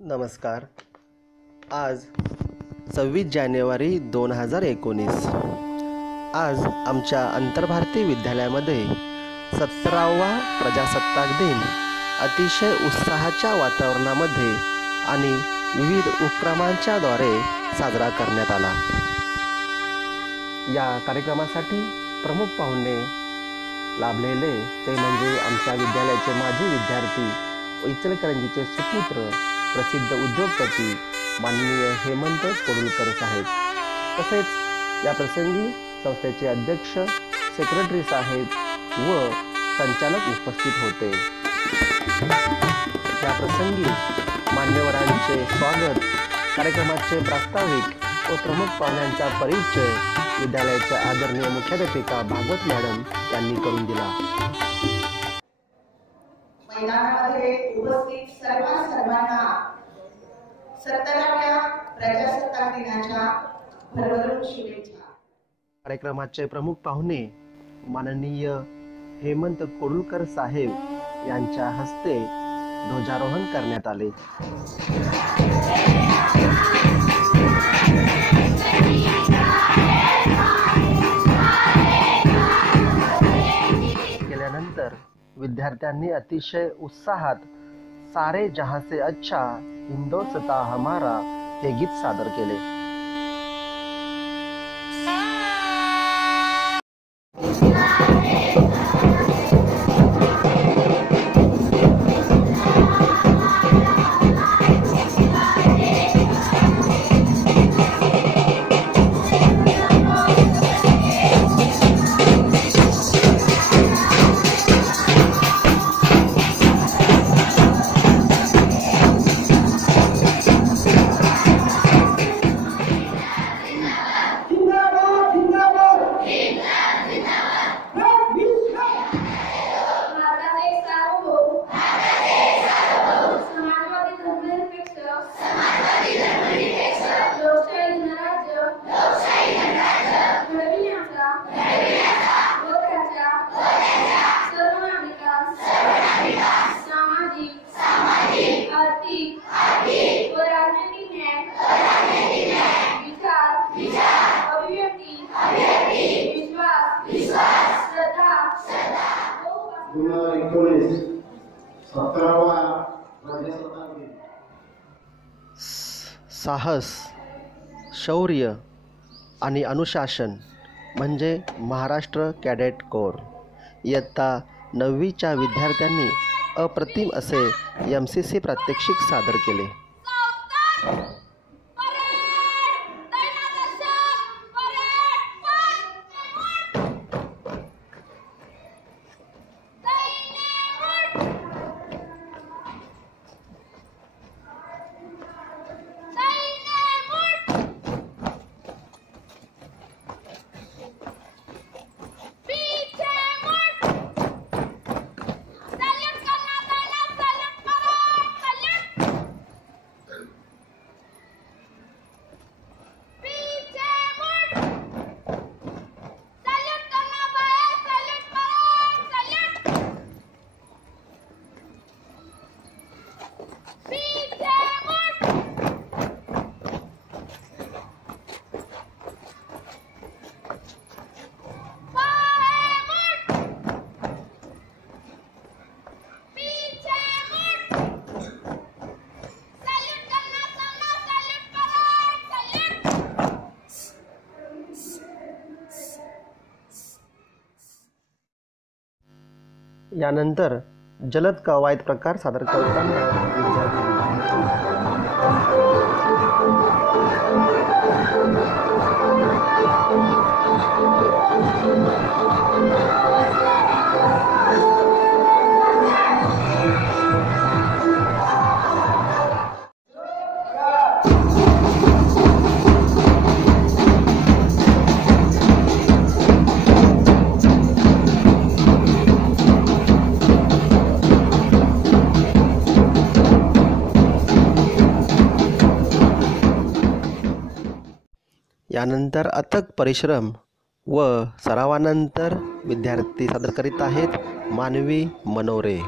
नमस्कार. आज सव्वीस जानेवारी दोन हजार एकोणीस. आज आमच्या आंतरभारतीय विद्यालयामध्ये सत्तरावा प्रजासत्ताक दिन अतिशय उत्साहाच्या वातावरणामध्ये आणि विविध उपक्रमांच्याद्वारे साजरा करण्यात आला. या कार्यक्रमासाठी प्रमुख पाहुणे लाभलेले ते म्हणजे आमच्या विद्यालयाचे माजी विद्यार्थी इचलकरंजीचे सुपुत्र प्रसिद्ध उद्योगपती माननीय हेमंत कोरुलकर साहेब. तसेच या प्रसंगी संस्थेचे अध्यक्ष सेक्रेटरी साहेब व संचालक उपस्थित होते. या प्रसंगी मान्यवरांचे स्वागत. कार्यक्रमाचे प्रास्ताविक व प्रमुख पाहुण्यांचा परिचय विद्यालयाच्या आदरणीय मुख्याध्यापिका भागवत मॅडम यांनी करून दिला. मैदानामध्ये उपस्थित सर्वांना सत्तराव्या प्रजासत्ताक दिनाच्या भरभरून शुभेच्छा. कार्यक्रमाचे प्रमुख पाहुणे माननीय हेमंत कोडुलकर साहेब यांच्या हस्ते ध्वजारोहण करण्यात आले. केल्यानंतर विद्यार्थ्यांनी अतिशय उत्साहात सारे जहां से अच्छा हिंदोसता हमारा हे गीत सादर केले. दोन हजार एकोणीस सतरावा प्रजासत्ताक दिन साहस शौर्य आणि अनुशासन म्हणजे महाराष्ट्र कॅडेट कोर. इयत्ता नववीच्या विद्यार्थ्यांनी अप्रतिम असे एम सी सी प्रात्यक्षिक सादर केले. यानंतर जलद कवायत प्रकार सादर करताना यानंतर अथक परिश्रम व सरावानंतर विद्यार्थी सादर करीत आहेत मानवी मनोरे.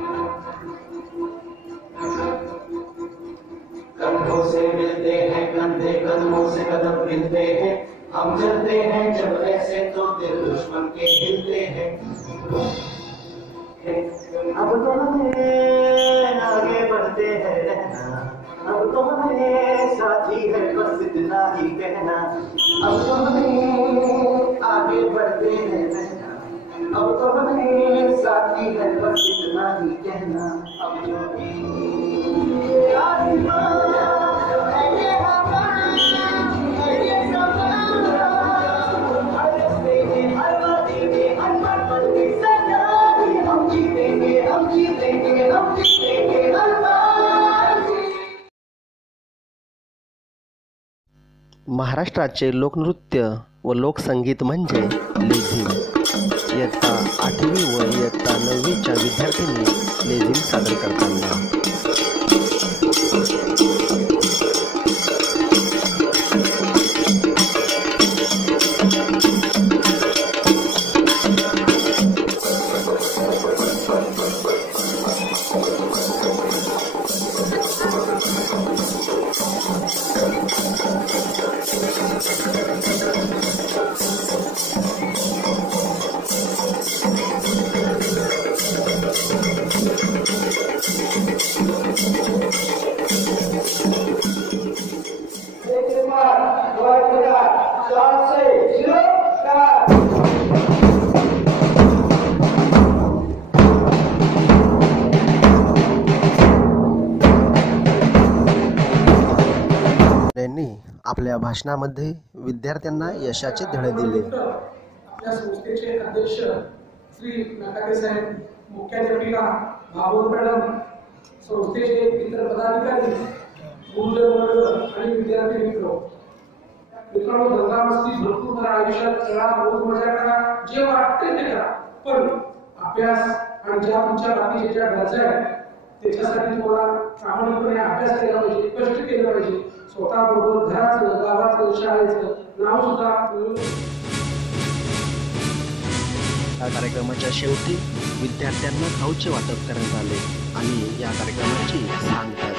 कंधों से मिलते हैं कंधे कदमों से कदम मिलते हैं। हम चलते हैं जब ऐसे तो दिल दुश्मन के हिलते हैं। अब तो हमें बढ़ते हैं रहना। अब तो हमें साथी है, बस इतना ही कहना। अब तो हमें आगे बढ़ते हैं रहना। अब तो हमें साथी है, बस इतना ही कहना। अब जो महाराष्ट्राचे लोकनृत्य व लोकसंगीत म्हणजे लेझिम. इयत्ता आठवी व इयत्ता नववीच्या विद्यार्थ्यांनी लेझिम सादर करताना. आपल्या भाषणामध्ये विद्यार्थ्यांना यशाचे धडे दिले. आपल्या संस्थेचे अध्यक्ष श्री नाकाटे साहेब मुख्याध्यापिका भागवत मॅडम संस्थेचे इतर पदाधिकारी गुरुजनवर्ग आणि विद्यार्थी मित्र. मित्रांनो दंगामस्ती भरपूर करा आयुष्यात खेळा बहुत मजा करा जे वाटते ते करा. पण अभ्यास आणि ज्या तुमच्या बाकीच्या ज्या गरजा आहेत त्याच्यासाठी तुम्हाला प्रामाणिकपणे अभ्यास केला पाहिजे कष्ट केलं पाहिजे. स्वतःबरोबर घराचं गावाचं शाळेचं नाव सुद्धा या कार्यक्रमाच्या शेवटी विद्यार्थ्यांना खाऊचे वाटप करण्यात आले आणि या कार्यक्रमाची सांगता